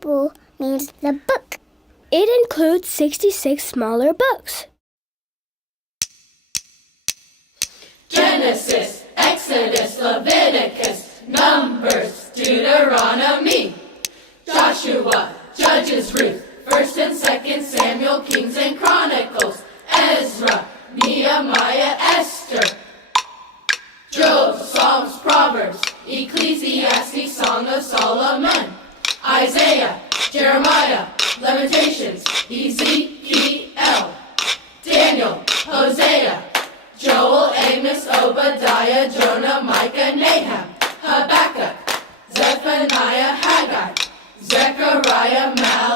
Bible means the book. It includes 66 smaller books. Genesis, Exodus, Leviticus, Numbers, Deuteronomy, Joshua, Judges, Ruth, 1st and 2nd Samuel, Kings and Chronicles, Ezra, Nehemiah, Esther, Job, Psalms, Proverbs, Ecclesiastes, Song of Solomon, Isaiah, Jeremiah, Lamentations, Ezekiel, Daniel, Hosea, Joel, Amos, Obadiah, Jonah, Micah, Nahum, Habakkuk, Zephaniah, Haggai, Zechariah, Malachi,